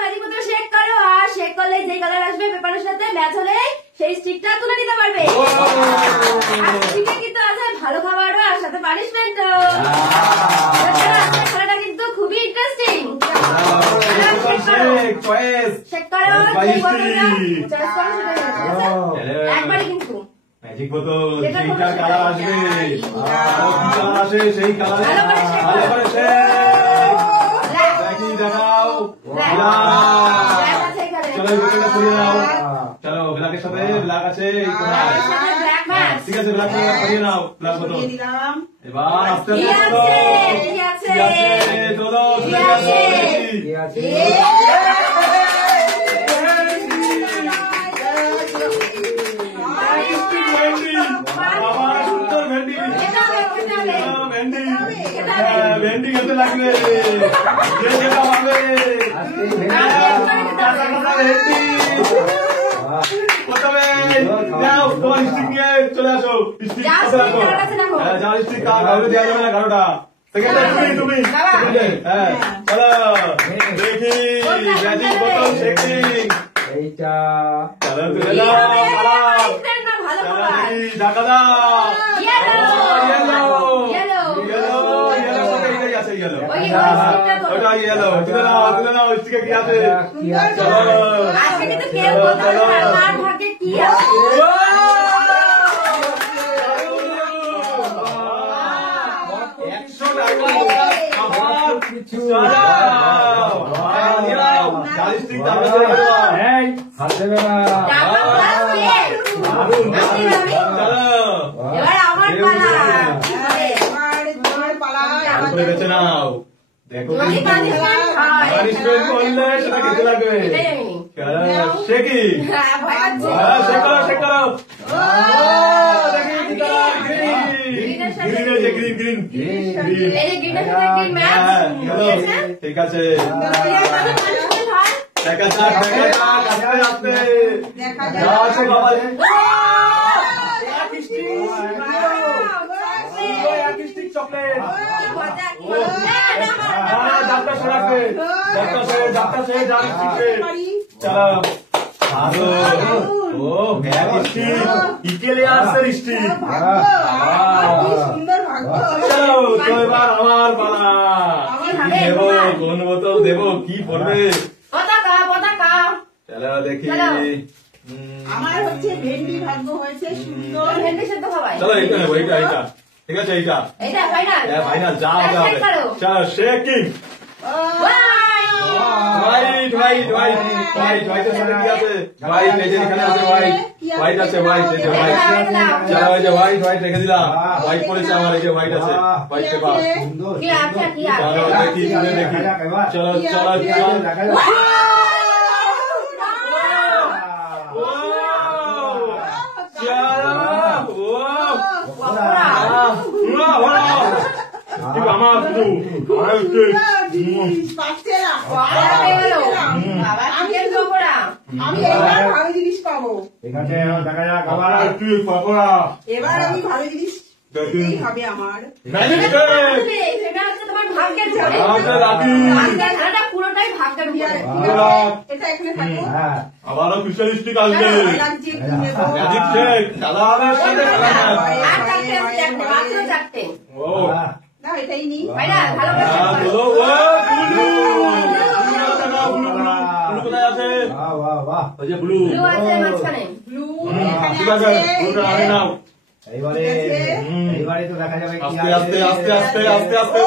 Magic বোতল shake করো, আর shake করলে যে কালার আসবে পেপারের সাথে ম্যাচ হলে সেই স্টিকটা তুলে নিতে পারবে। স্টিকে কিন্তু আছে ভালো খাবারও আর সাথে পানিশমেন্টও। খেলাটা কিন্তু খুবই ইন্টারেস্টিং। শেক করো, একবারে কিন্তু ম্যাজিক বোতল যেটা কালার আসবে, কালার আসে সেই কালারে ভালো করে দেখি দেখাও। চলো বোতলটা সরিয়ে দাও। চলো ব্ল্যাকের সাথে ব্ল্যাক আছে, ঠিক আছে ব্ল্যাক সরিয়ে নাও। ব্ল্যাক বোতল এবার আস্তে আস্তে চলো ভেন্ডি খেতে লাগবে, যে যেটা পাবে প্রথমে যাও তোমার স্টিক নিয়ে চলে আসো। স্টিক যার স্টিক কাউকে দেওয়া যাবে না, 11টা সেকেন্ডে তুমি হ্যাঁ। চলো দেখি ম্যাজিক বোতল শেকিং। এইটা চলো তুলে দাও, ঢাকা দাও। ওটা ইয়েলো, তুলে নাও স্টিকে কি আছে। চলো আজকে কিন্তু কেউ বলতে পারবে না কার ভাগ্যে কি আছে। 100 টাকা আবার কিছু স্টিক দাও। এই হাত দেবে না। এবার আমার পালা। বেছে নাও, দেখো পানিশমেন্ট করলে সেটা খেতে লাগবে। শেকিং শেক করো, শেক করো। গ্রিন ঠিক আছে। দেখা যাক আস্তে আস্তে যা আছে বাবা। চকলেট আমার পালা। কোন বোতল দেবো, কি পড়বে? চলো দেখি। আমার হচ্ছে ভেন্ডি ভাগ্য হয়েছে সুন্দর। চলো এইটা নেবো, এইটা এইটা ঠিক আছে। এইটা ফাইনাল যা হবে হবে। চলো shaking. White white white white হোয়াইটের সাথে কি আছে? হোয়াইট এই যে এখানে আছে, হোয়াইট হোয়াইট আছে, হোয়াইট এই যে হোয়াইট। চলো এই যে হোয়াইট হোয়াইট রেখে দিলাম। হোয়াইট পড়েছে আমার, এই যে হোয়াইট আছে, হোয়াইট পেপার। চলো দেখি দেখি। চলো চলো চলো আমি এবার ভালো জিনিস পাবো। এখানে দেখা যাক আবার একটু পকোড়া। এবার আমি ভালো জিনিস হবে আমার। এটা এখানে থাকো। আবারও স্পেশালিস্টিক আসবে। ম্যাজিক শেক কালারের সাথে ও না এটাই নি। কোথায় আছে? ওই যে ব্লু ব্লু ঠিক আছে, ব্লুটা আনে নাও। এইবারে তো দেখা যাবে কি আস্তে আস্তে আস্তে আস্তে আস্তে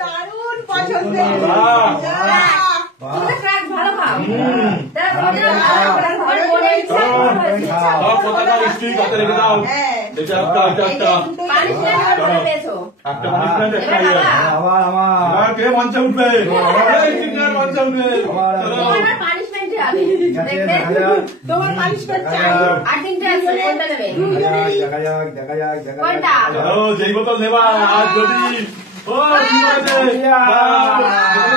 দারুণ পছন্দের। পতাকা স্টিক হাতে রেখে দাও। এটা একটা একটা একটা পানিশমেন্ট একটা আমার কে মঞ্চে উঠবে? মঞ্চে উঠবে। তোমার পানিশমেন্ট চাই। দেখা যাক দেখা যাক দেখা যাক। চলো যেই বোতল নেবা আর যদি ও কি হয়েছে?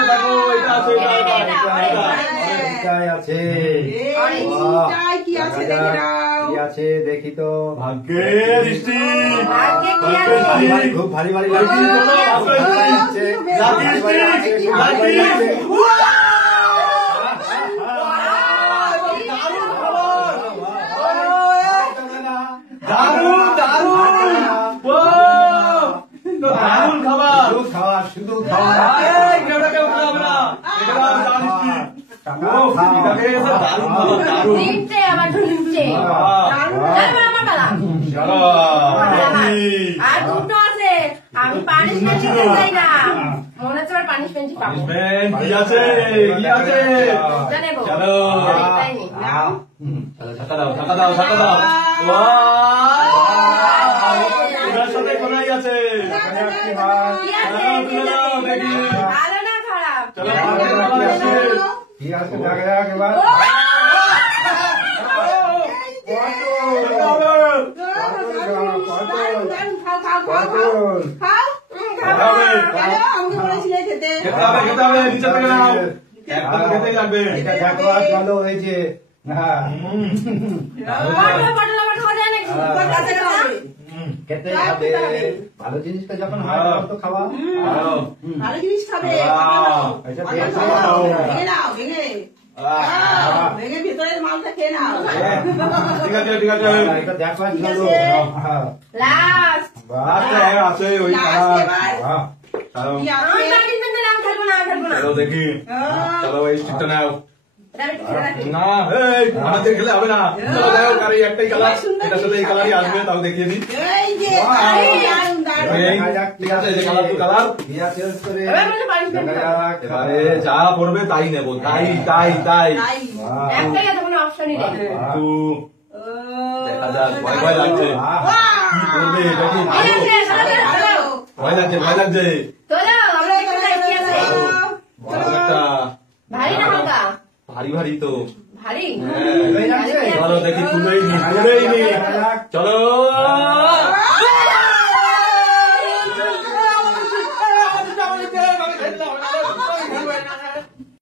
দেখো এটা আছে, এটাই আছে। কি আছে দেখে নাও। কি আছে দেখি তো। ভাগ্যে দৃষ্টি ভাগ্যে কি আছে? ভারী ভারী, খুব ভারী ভারী লাগছে। ভারী ভারী লাগছে, খুব ভারী ভারী লাগছে। দারুণ দারুণ দারুণ খাবার শুধু খাওয়া, শুধু খাওয়া। এই, কেউটা কেউ খাবে না। এটা চা মিষ্টি। ওহ, এটাকে এসে দারুণ খাবার, দারুণ। তিনটে আমার তিনটে। বাহ, এবার আমার পালা। চলো, দেখি। আর দুটো আছে, আমি পানিশমেন্ট দিতে চাই না। মনে হচ্ছে পানিশমেন্ট পাবো। Punishment, কি আছে কি আছে এটা নেবো। চলো এটাই নি। ধাক্কা দাও ধাক্কা দাও ধাক্কা দাও ওয়াও! এটার সাথে কোনাই আছে কি আছে? তুলে নাও, দেখি। ভালো না খারাপ? চলো, কি আছে? কি আছে? কি আছে দেখা যাক এবার। আমাকে বলেছিলে খেতে। খেতে হবে নিচে থেকে নাও একদম খেতেই লাগবে এটা দেখো আর ভালো হয়েছে। হ্যাঁ, পটল আবার খাওয়া যায় নাকি? খেতে হবে। খেতে হবে। ভালো জিনিসটা যখন হয় তখন তো খাওয়া। ভালো। ভালো জিনিস খাবে। এটা পটল বেশ খাও। ভালো। ভেঙে নাও, ভেঙে। ভেঙে ভেতরের মালটা খেয়ে নাও। ঠিক আছে ঠিক আছে এটা দেখো আর ঠিক ভালো। আছে। হ্যাঁ, লাস্ট। আছে আছে ওই লাস্ট খাবার এবার। বাহ। চলো কি আমি আছে? পানিশমেন্ট দিলাম, খেলবো না, খেলবো না। চলো দেখি চলো এই স্টিকটা নাও এটা আমি খেলে রাখি। না এই আমাদের খেলে হবে না চলো যাই হোক আর এই একটাই কালার এটার সাথে এই কালারই আসবে তাও দেখিয়ে দিই এই যে, দারুণ, দারুণ। এই, ঠিক আছে এই যে কালার টু কালার কি আছে এর ভিতরে? এবার বলে punishment দেখা দাও। যাক। এবারে যা পড়বে তাই নেবো তাই তাই তাই তাই। বাহ। একটাই আছে, কোনো অপশনই নেই। একটু ও, দেখা যাক ভয় ভয় লাগছে বাহ। কি করবে এটা কি ঠিক ভালো আছে, চলো, চলো, চলো। ভয় লাগছে ভয় লাগছে চলো, আমরা এখানে যাই, কি আছে? বড় একটা ভারী না হালকা? ভারী ভারী তো ভারী? হ্যাঁ হয়ে যাচ্ছে? চলো দেখি তুলেই নি তুলেই নি চলো